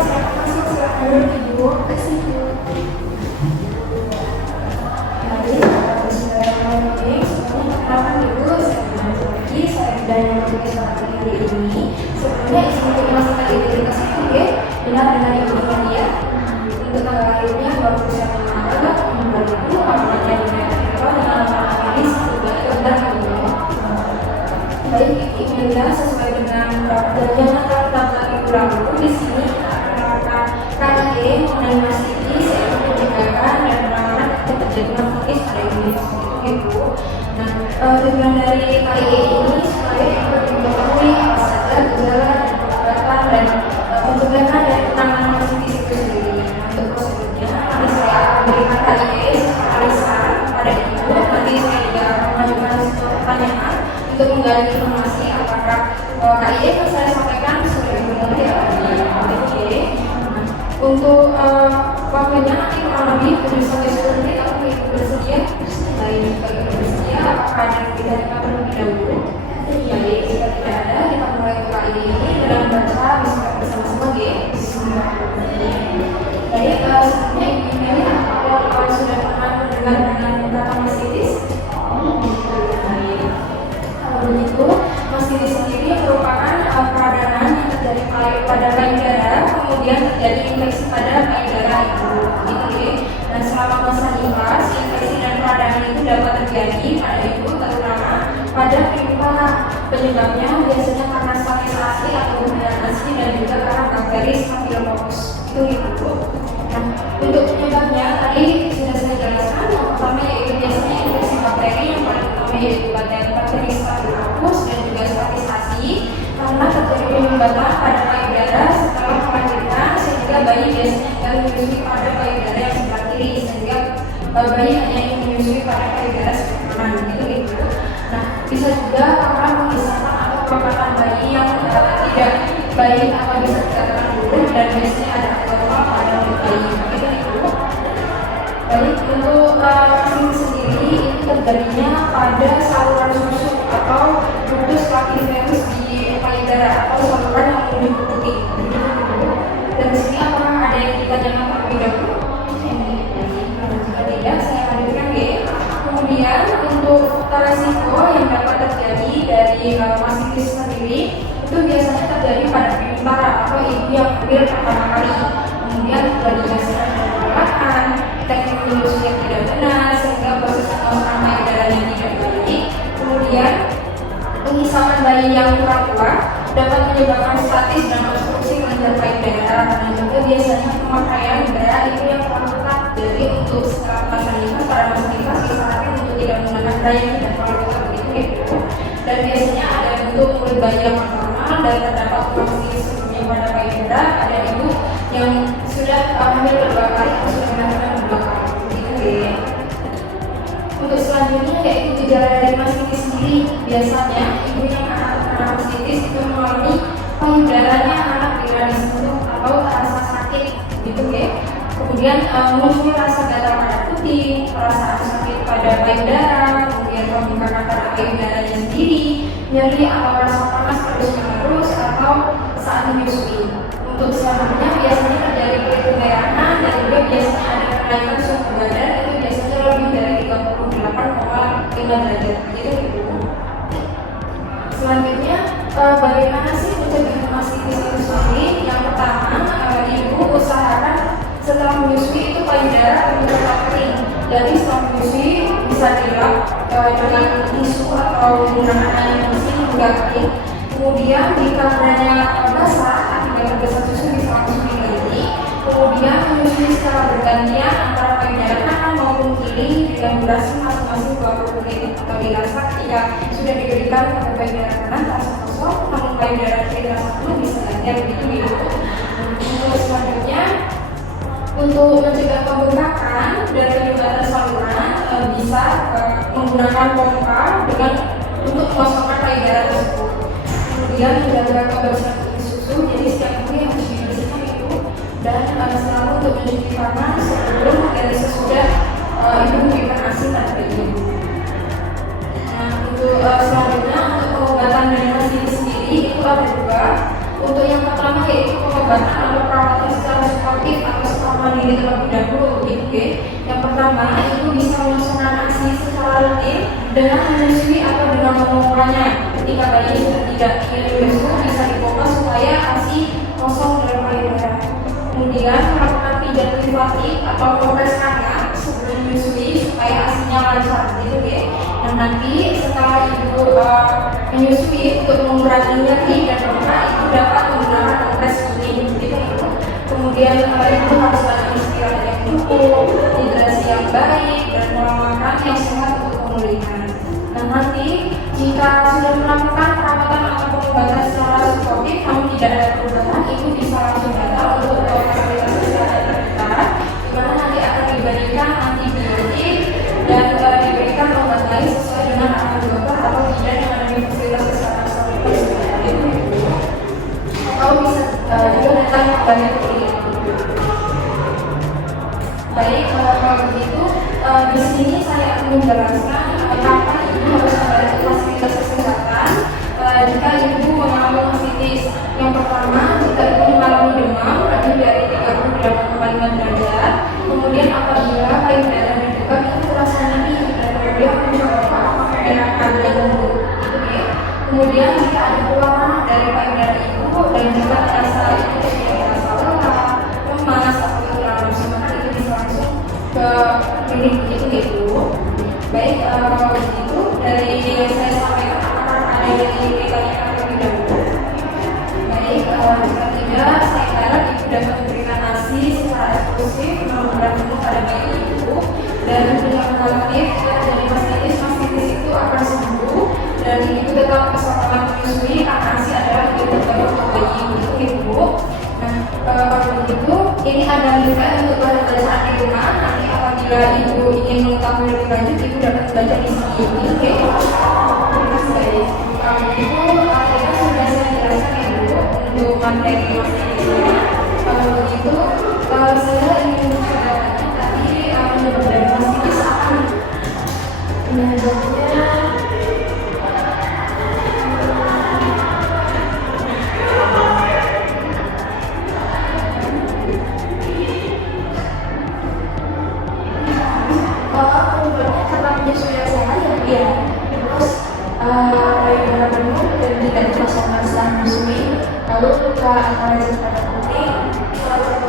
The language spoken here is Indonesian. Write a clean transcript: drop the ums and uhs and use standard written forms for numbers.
silakan masuk, silakan duduk Ibu. Kasih Bu. Mari bismillahirrahmanirrahim. Sebelumnya perkenalkan Ibu, saya lagi saya bidang tugas pada hari ini. Sebelumnya izin untuk memasukkan identitas itu ya, benar dengan Ibu Nadia. Untuk tanggal lahirnya 21 Maret 2000, alamatnya di Metro dengan nomor analis juga benar Ibu. Baik, emailnya sesuai dengan jangan terlalu Ibu lalu di sini akan KIE mengenai masitis yaitu pencegahan dan penanganan keterjadian masitis pada Ibu. Nah, tujuan dari KIE ini supaya Ibu mengetahui apa saja gejala dan pengobatan dan pencegahan dan penanganan masitis itu sendiri. Untuk prosedurnya, nanti saya akan berikan KIE analisa pada Ibu. Nanti saya juga akan mengajukan pertanyaan untuk menggali informasi apakah KIE yang saya sampaikan sudah Ibu mengerti atau tidak. Untuk waktunya nanti kurang lebih 7-10 menit. Apakah Ibu bersedia? Baik, kalau Ibu bersedia, apakah ada yang tidak terlebih dahulu? Baik, jika tidak ada, kita mulai KIE ini dengan baca bismillah bersama-sama ya. Baik, sebelumnya Ibu emailin apakah sudah pernah mendengar dengan kata masitis? Kalau begitu, masitis sendiri merupakan peradangan yang terjadi pada payudara, kemudian terjadi infeksi pada payudara Ibu. Gitu ya. Dan selama masa nifas, infeksi dan peradangan itu dapat terjadi pada Ibu, terutama pada penyebabnya. Penyebabnya biasanya karena sterilisasi atau hubungan asli dan juga karena bakteri Staphylococcus. Itu Ibu. Nah, untuk penyebabnya tadi sudah saya jelaskan. Yang pertama yaitu biasanya infeksi bakteri, yang paling utama yaitu bakteri Staphylococcus dan juga sterilisasi karena terjadi penyumbatan pada payudara setelah melahirkan, sehingga bayi biasanya tinggal menyusui pada payudara yang sebelah kiri, sehingga bayi hanya ingin menyusui pada payudara sebelah kanan. Gitu Ibu. Nah, bisa juga karena pengisahan atau perawatan bayi yang tidak baik atau bisa dikatakan buruk dan biasanya ada abnormal pada bayi. Gitu Ibu. Baik, untuk masitis sendiri itu terjadinya pada saluran susu atau ductus lacrimalis di payudara atau saluran yang menuju ke putih. Dan di sini apakah ada yang ditanyakan terlebih dahulu? Jika tidak, saya hadirkan ya. Kemudian untuk faktor resiko yang dapat terjadi dari masitis sendiri itu biasanya terjadi pada perantara atau ibu yang hamil pertama kali. Kemudian berdasarkan perawatan, teknik menyusui yang tidak benar sehingga proses penguasaan payudaranya tidak baik. Kemudian pengisahan bayi yang kurang kuat dapat menyebabkan statis dan obstruksi kelenjar payudara, dan juga biasanya pemakaian darah itu yang kurang ketat. Jadi untuk setelah masa nifas, pada masa nifas disarankan untuk tidak menggunakan darah yang tidak terlalu ketat begitu. Dan biasanya ada bentuk mulut bayi yang normal dan terdapat masitis sebelumnya pada payudara. Ada ibu yang sudah hamil kedua kali atau sudah melahirkan kedua kali. Gitu ya. Untuk selanjutnya yaitu gejala dari masitis sendiri. Biasanya ibu yang anak masitis itu mengalami payudaranya anak bila disentuh atau terasa sakit, gitu ya. Kemudian muncul rasa gatal pada putih, perasaan sakit pada payudara, kemudian pembengkakan pada payudaranya sendiri, nyeri atau rasa panas terus-menerus atau saat menyusui. Untuk selanjutnya biasanya terjadi kemerahan dan juga biasanya ada kenaikan suhu badan, itu biasanya lebih dari 38,5 derajat. Gitu Ibu. Selanjutnya, bagaimana sih mencegah masitis itu sendiri? Yang pertama, Ibu usahakan setelah menyusui itu payudara tetap kering. Jadi setelah menyusui bisa dilap dengan tisu atau menggunakan air bersih hingga kering. Kemudian jika adanya basah, akibat tergesa susu bisa langsung diganti. Kemudian menyusui secara bergantian antara payudara kanan maupun kiri dengan durasi masing-masing 20 menit atau dirasa ketika sudah diberikan pada payudara kanan terasa kosong, namun payudara kiri terasa penuh bisa gantian begitu Ibu. Untuk selanjutnya, untuk mencegah pembengkakan dan penyumbatan saluran bisa menggunakan pompa dengan untuk mengosongkan payudara tersebut. Kemudian menjaga kebersihan susu, jadi setiap hari harus dibersihkan Ibu, dan selalu untuk mencuci tangan sebelum dan sesudah Ibu memberikan ASI pada Ibu. Nah, untuk selanjutnya untuk pengobatan dari masitis sendiri itu ada dua. Untuk yang pertama yaitu pengobatan atau perawatan sendiri terlebih dahulu gitu ya. Yang pertama, ibu bisa melaksanakan aksi secara rutin dengan menyusui atau dengan memomanya. Ketika bayi sudah tidak ingin menyusu, bisa dipompa supaya ASI kosong dalam payudara. Kemudian melakukan pijat linfatik atau kompres hangat sebelum menyusui supaya ASI-nya lancar gitu ya. Dan nanti setelah ibu menyusui untuk mengurangi nyeri dan lemak, ibu dapat menggunakan kompres kuning gitu. Kemudian ibu harus banyak istirahat yang cukup, hidrasi yang baik, dan pola makan yang sehat untuk pemulihan. Dan nanti jika sudah melakukan perawatan atau pengobatan secara suportif namun tidak ada perubahan, ibu bisa langsung datang untuk fasilitas kesehatan terdekat, di mana nanti akan diberikan antibiotik dan diberikan obat lain sesuai dengan arahan dokter atau tidak dengan fasilitas kesehatan seperti itu. Atau bisa juga datang kembali ke klinik. Baik, kalau begitu di sini saya akan menjelaskan kapan ibu harus kembali ke fasilitas kesehatan jika ibu mengalami mastitis. Yang pertama, jika ibu mengalami demam lebih dari 38,5 derajat, kemudian apabila payudara dibuka itu rasanya nyeri dan kemudian mencoba menggunakan lembut. Kemudian jika ada keluar panas dari payudara ibu dan jika terasa ibu tidak merasa lelah, lemas atau kurang nafsu makan, itu bisa langsung ke klinik itu ya Bu. Baik, kalau begitu dari yang saya sampaikan apakah ada yang ingin ditanyakan terlebih dahulu? Baik, jika tidak, saya harap ibu dapat memberikan ASI secara eksklusif menggunakan penuh pada bayi ibu dan dengan relatif dari mastitis itu akan sembuh dan ibu tetap keselamatan menyusui karena ASI adalah ibu terbaik untuk bayi ibu. Nah, kalau begitu ini ada juga untuk bacaan di rumah. Nanti apabila ibu ingin mengetahui lebih lanjut, ibu dapat baca di sini. Oke, baik. Kalau begitu, kita sudah saya jelaskan ya Bu untuk materi mastitisnya. Kalau begitu, saya ingin mencoba tadi menyebut dari mastitis apa? Penyebabnya karena penyesuaian sehat ya, terus payudara penuh dan tidak dikosongkan setelah menyusui, lalu luka atau pada penting, salah satu